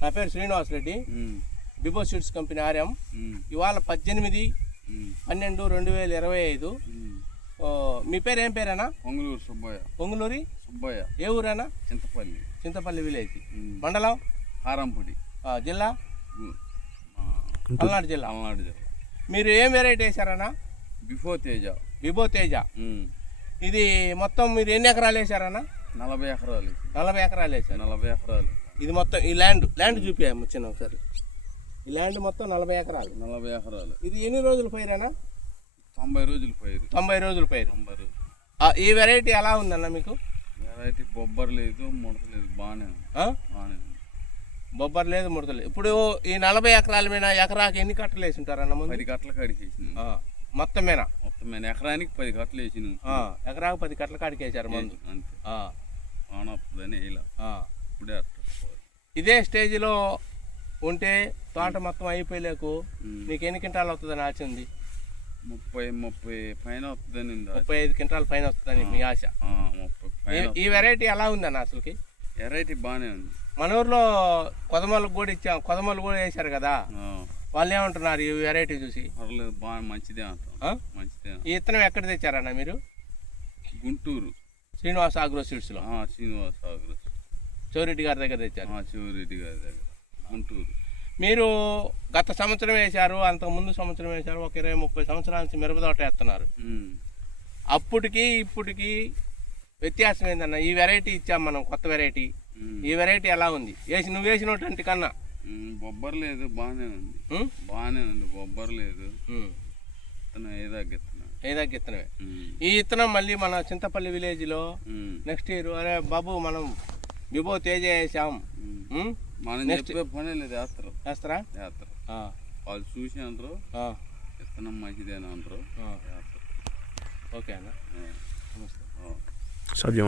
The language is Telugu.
నా పేరు Srinivas Reddy, Bibo seeds company RM. ఇవాళ 18/12/2025. మీ పేరు ఏం పేరేనా? పొంగులూరు సుబ్బయ్య. పొంగులూరి సుబ్బయ్య. ఏ ఊరేనా? చింతపల్లి. చింతపల్లి విలేజ్. మండలం హారంపూడి. జిల్లా పల్నాడు జిల్లా. మీరు ఏం వెరైటీ వేసారన్నా? బిఫో తేజ. బిబో తేజ. ఇది మొత్తం మీరు ఎన్ని ఎకరాలు వేసారన్నా? 40 ఎకరాలు. 40 ఎకరాలు వేసారు. 40 ఎకరాలు. ఇది మొత్తం ఈ ల్యాండ్ చూపించాము చిన్న ఒకసారి. ఈ ల్యాండ్ మొత్తం 40 ఎకరాలు. 40 ఎకరాలు. ఇది ఎన్ని రోజులు పైరేనా? 90 రోజులు పైరు. 90 రోజులు పైరు. 90 రోజులు. ఈ వెరైటీ ఎలా ఉందన్న మీకు? వెరైటీ బొబ్బర్ లేదు, ముడత లేదు, బాగానే ఉంది. బొబ్బర్ లేదు, ముడత లేదు. ఇప్పుడు ఈ 40 ఎకరాల మీద ఎకరాకి ఎన్ని కట్టలు వేసి ఉంటారన్న? 10 కట్టల కాడికి వేసింది. మొత్తమేనా? మొత్తమేనా? ఎకరానికి 10 కట్టలు వేసిన. ఎకరాకు 10 కట్టల కాడికి వేసారు మందు. అంతే. ఆనొస్తుందని ఇలా ఇప్పుడే. ఇదే స్టేజ్లో ఉంటే తోట మొత్తం అయిపోయలేకు నీకు ఎన్ని క్వింటాలు అవుతుందని ఆశ ఉంది? 30 పైన వస్తుందని. 35 క్వింటాల పైన వస్తుందని మీ ఆశ. ఈ వెరైటీ ఎలా ఉందన్న అసలుకి? వెరైటీ బాగానే ఉంది. మన ఊర్లో కొదమలకు కూడా ఇచ్చాం, కొదమలు కూడా వేశారు కదా, వాళ్ళు ఏమంటున్నారు ఈ వెరైటీ చూసి? పర్లేదు, బాగా మంచిదే అంటాం. మంచిదే. ఈ విత్తనం ఎక్కడ తెచ్చారన్న మీరు? గుంటూరు శ్రీనివాస్ ఆగ్రో సీడ్స్లో. శ్రీనివాస్ ఆగ్రో. చౌరెడ్డి గారి దగ్గర తెచ్చారు. చౌరెడ్డి గారి దగ్గర, గుంటూరు. మీరు గత సంవత్సరం వేశారు, అంతకు ముందు సంవత్సరం వేశారు, ఒక 20-30 సంవత్సరాల నుంచి మిరపతోట వేస్తున్నారు. అప్పటికి ఇప్పటికి వ్యత్యాసం ఏందన్న? ఈ వెరైటీ ఇచ్చాం మనం, కొత్త వెరైటీ. ఈ వెరైటీ ఎలా ఉంది? నువ్వు వేసినటువంటి కన్నా బొబ్బర్ లేదు, బాగానే ఉంది. బాగానే ఉంది, బొబ్బర్ లేదు. ఏదగ్గిత్తనమే. ఈ విత్తనం మళ్ళీ మన చింతపల్లి విలేజ్ లో నెక్స్ట్ ఇయర్, అరే బాబు మనం బిబో తేజ వేసాం, మనం చెప్పే పని లేదు, వేస్తారా? వాళ్ళు చూసి అంటారు విత్తనం మంచిదేనా అంటారు. ఓకే అన్న. సభ్యం.